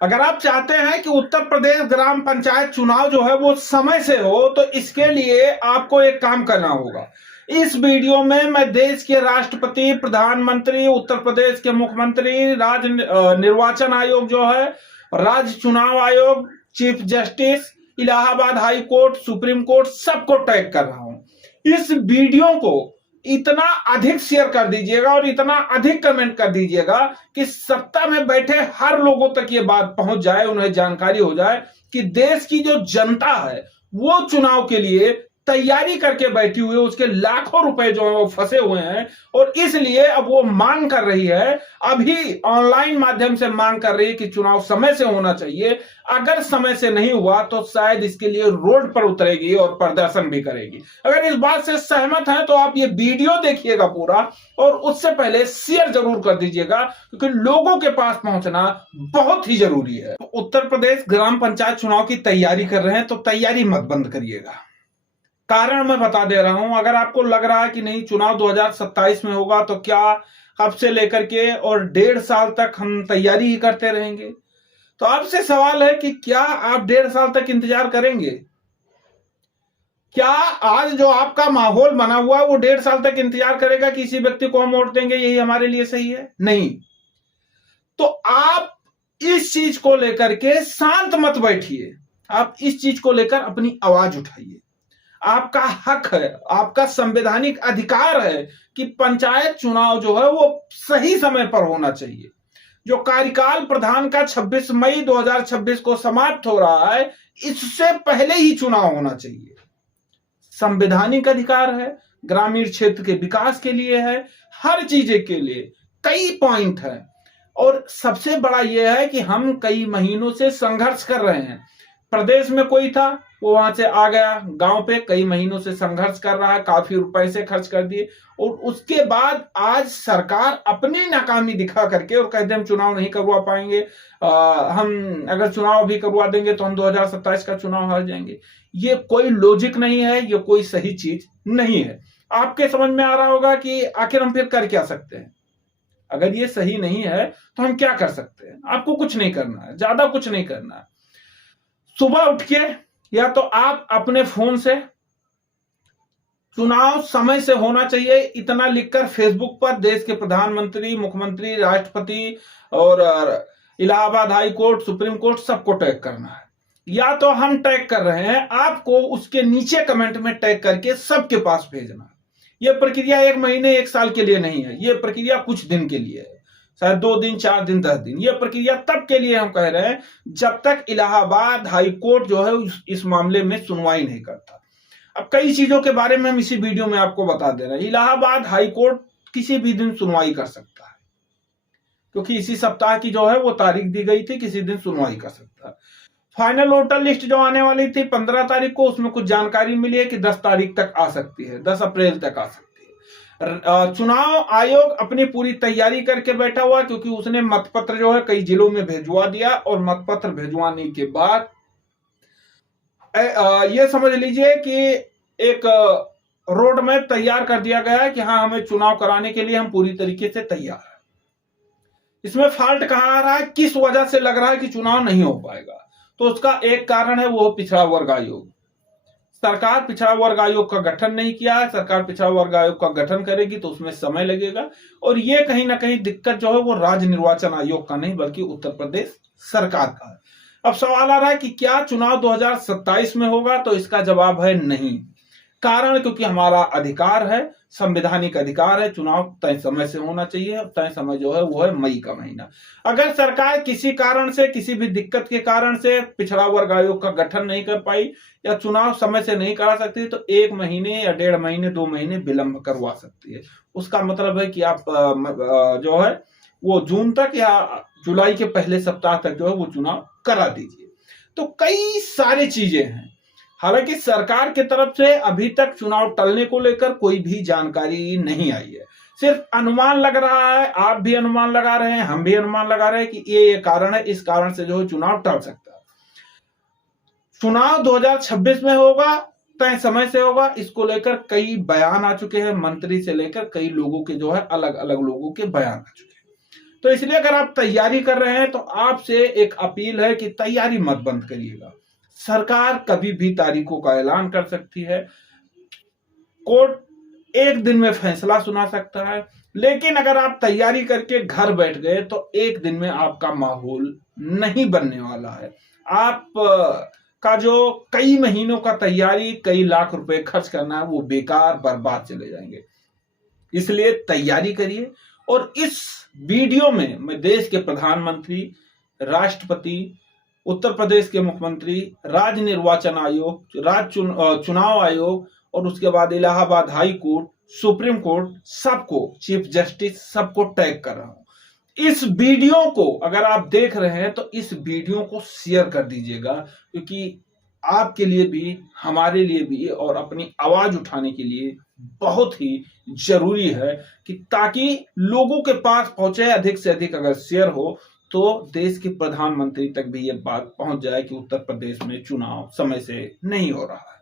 अगर आप चाहते हैं कि उत्तर प्रदेश ग्राम पंचायत चुनाव जो है वो समय से हो, तो इसके लिए आपको एक काम करना होगा। इस वीडियो में मैं देश के राष्ट्रपति, प्रधानमंत्री, उत्तर प्रदेश के मुख्यमंत्री, राज्य निर्वाचन आयोग जो है, राज्य चुनाव आयोग, chief justice, Allahabad high court, supreme court, सबको टैग कर रहा हूं। इस वीडियो को इतना अधिक शेयर कर दीजिएगा और इतना अधिक कमेंट कर दीजिएगा कि सत्ता में बैठे हर लोगों तक ये बात पहुंच जाए, उन्हें जानकारी हो जाए कि देश की जो जनता है वो चुनाव के लिए तैयारी करके बैठी हुई है, उसके लाखों रुपए जो है वो फंसे हुए हैं और इसलिए अब वो मांग कर रही है, अभी ऑनलाइन माध्यम से मांग कर रही है कि चुनाव समय से होना चाहिए। अगर समय से नहीं हुआ तो शायद इसके लिए रोड पर उतरेगी और प्रदर्शन भी करेगी। अगर इस बात से सहमत हैं तो आप ये वीडियो देखिएगा पूरा और उससे पहले शेयर जरूर कर दीजिएगा, क्योंकि लोगों के पास पहुंचना बहुत ही जरूरी है। उत्तर प्रदेश ग्राम पंचायत चुनाव की तैयारी कर रहे हैं तो तैयारी मत बंद करिएगा। कारण मैं बता दे रहा हूं। अगर आपको लग रहा है कि नहीं चुनाव 2027 में होगा तो क्या अब से लेकर के और 1.5 साल तक हम तैयारी ही करते रहेंगे, तो आपसे सवाल है कि क्या आप 1.5 साल तक इंतजार करेंगे? क्या आज जो आपका माहौल बना हुआ है वो 1.5 साल तक इंतजार करेगा कि इसी व्यक्ति को हम वोट देंगे, यही हमारे लिए सही है? नहीं। तो आप इस चीज को लेकर के शांत मत बैठिए, आप इस चीज को लेकर अपनी आवाज उठाइए। आपका हक है, आपका संवैधानिक अधिकार है कि पंचायत चुनाव जो है वो सही समय पर होना चाहिए। जो कार्यकाल प्रधान का 26 मई 2026 को समाप्त हो रहा है, इससे पहले ही चुनाव होना चाहिए। संवैधानिक अधिकार है, ग्रामीण क्षेत्र के विकास के लिए है, हर चीज के लिए कई पॉइंट है। और सबसे बड़ा यह है कि हम कई महीनों से संघर्ष कर रहे हैं। प्रदेश में कोई था, वो वहां से आ गया, गांव पे कई महीनों से संघर्ष कर रहा है, काफी रुपए से खर्च कर दिए और उसके बाद आज सरकार अपनी नाकामी दिखा करके और कहते हम चुनाव नहीं करवा पाएंगे, हम अगर चुनाव भी करवा देंगे तो हम 2027 का चुनाव हार जाएंगे। ये कोई लॉजिक नहीं है, ये कोई सही चीज नहीं है। आपके समझ में आ रहा होगा कि आखिर हम फिर कर क्या सकते हैं। अगर ये सही नहीं है तो हम क्या कर सकते हैं? आपको कुछ नहीं करना है, ज्यादा कुछ नहीं करना है। सुबह उठ के या तो आप अपने फोन से चुनाव समय से होना चाहिए इतना लिखकर फेसबुक पर देश के प्रधानमंत्री, मुख्यमंत्री, राष्ट्रपति और Allahabad high court, supreme court सबको टैग करना है। या तो हम टैग कर रहे हैं, आपको उसके नीचे कमेंट में टैग करके सबके पास भेजना है। यह प्रक्रिया 1 महीने 1 साल के लिए नहीं है, यह प्रक्रिया कुछ दिन के लिए है, शायद 2 दिन, 4 दिन, 10 दिन। यह प्रक्रिया तब के लिए हम कह रहे हैं जब तक इलाहाबाद हाई कोर्ट जो है इस मामले में सुनवाई नहीं करता। अब कई चीजों के बारे में हम इसी वीडियो में आपको बता दे रहे हैं। इलाहाबाद हाई कोर्ट किसी भी दिन सुनवाई कर सकता है, क्योंकि इसी सप्ताह की जो है वो तारीख दी गई थी, किसी दिन सुनवाई कर सकता है। फाइनल वोटर लिस्ट जो आने वाली थी 15 तारीख को, उसमें कुछ जानकारी मिली है कि 10 तारीख तक आ सकती है, 10 अप्रैल तक आ सकती है। चुनाव आयोग अपनी पूरी तैयारी करके बैठा हुआ, क्योंकि उसने मतपत्र जो है कई जिलों में भेजवा दिया और मतपत्र भेजवाने के बाद ये समझ लीजिए कि एक रोड मैप तैयार कर दिया गया है कि हाँ, हमें चुनाव कराने के लिए हम पूरी तरीके से तैयार हैं। इसमें फॉल्ट कहां आ रहा है, किस वजह से लग रहा है कि चुनाव नहीं हो पाएगा, तो उसका एक कारण है वो पिछड़ा वर्ग आयोग। सरकार पिछड़ा वर्ग आयोग का गठन नहीं किया है। सरकार पिछड़ा वर्ग आयोग का गठन करेगी तो उसमें समय लगेगा और ये कहीं ना कहीं दिक्कत जो है वो राज्य निर्वाचन आयोग का नहीं बल्कि उत्तर प्रदेश सरकार का है। अब सवाल आ रहा है कि क्या चुनाव 2027 में होगा, तो इसका जवाब है नहीं। कारण क्योंकि हमारा अधिकार है, संवैधानिक अधिकार है, चुनाव तय समय से होना चाहिए। तय समय जो है वो है मई का महीना। अगर सरकार किसी कारण से, किसी भी दिक्कत के कारण से पिछड़ा वर्ग आयोग का गठन नहीं कर पाई या चुनाव समय से नहीं करा सकती, तो 1 महीने या 1.5 महीने 2 महीने विलंब करवा सकती है। उसका मतलब है कि आप जो है वो जून तक या जुलाई के पहले सप्ताह तक जो है वो चुनाव करा दीजिए। तो कई सारी चीजें हैं। हालांकि सरकार की तरफ से अभी तक चुनाव टलने को लेकर कोई भी जानकारी नहीं आई है, सिर्फ अनुमान लग रहा है। आप भी अनुमान लगा रहे हैं, हम भी अनुमान लगा रहे हैं कि ये कारण है, इस कारण से जो है चुनाव टल सकता है। चुनाव 2026 में होगा, तय समय से होगा, इसको लेकर कई बयान आ चुके हैं, मंत्री से लेकर कई लोगों के जो है अलग अलग लोगों के बयान आ चुके हैं। तो इसलिए अगर आप तैयारी कर रहे हैं तो आपसे एक अपील है कि तैयारी मत बंद करिएगा। सरकार कभी भी तारीखों का ऐलान कर सकती है, कोर्ट एक दिन में फैसला सुना सकता है, लेकिन अगर आप तैयारी करके घर बैठ गए तो एक दिन में आपका माहौल नहीं बनने वाला है। आप का जो कई महीनों का तैयारी, कई लाख रुपए खर्च करना है, वो बेकार बर्बाद चले जाएंगे। इसलिए तैयारी करिए। और इस वीडियो में मैं देश के प्रधानमंत्री, राष्ट्रपति, उत्तर प्रदेश के मुख्यमंत्री, राज्य निर्वाचन आयोग, चुनाव आयोग और उसके बाद Allahabad high court, supreme court, सबको, चीफ जस्टिस, सबको टैग कर रहा हूं। इस वीडियो को अगर आप देख रहे हैं तो इस वीडियो को शेयर कर दीजिएगा, क्योंकि आपके लिए भी, हमारे लिए भी और अपनी आवाज उठाने के लिए बहुत ही जरूरी है कि ताकि लोगों के पास पहुंचे। अधिक से अधिक अगर शेयर हो तो देश के प्रधानमंत्री तक भी ये बात पहुंच जाए कि उत्तर प्रदेश में चुनाव समय से नहीं हो रहा है।